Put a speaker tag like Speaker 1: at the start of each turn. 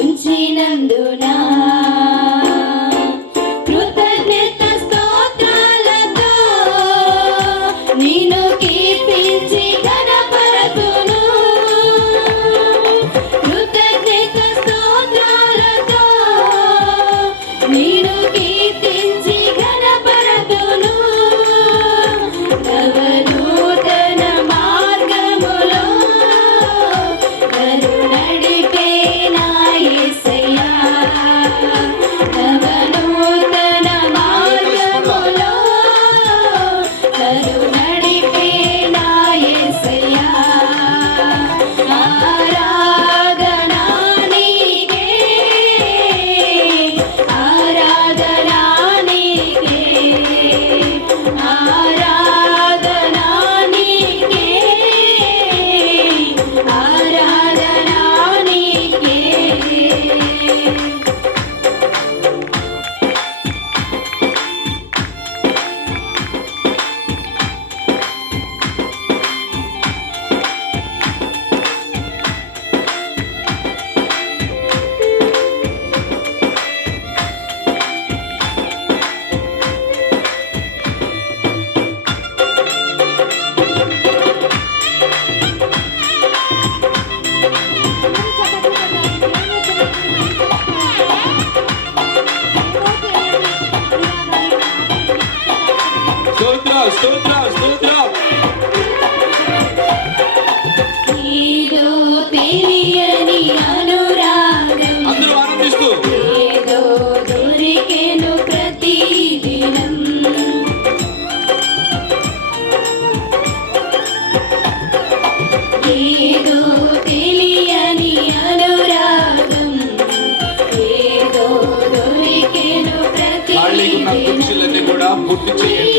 Speaker 1: ఉంచినందునా? Muito bem.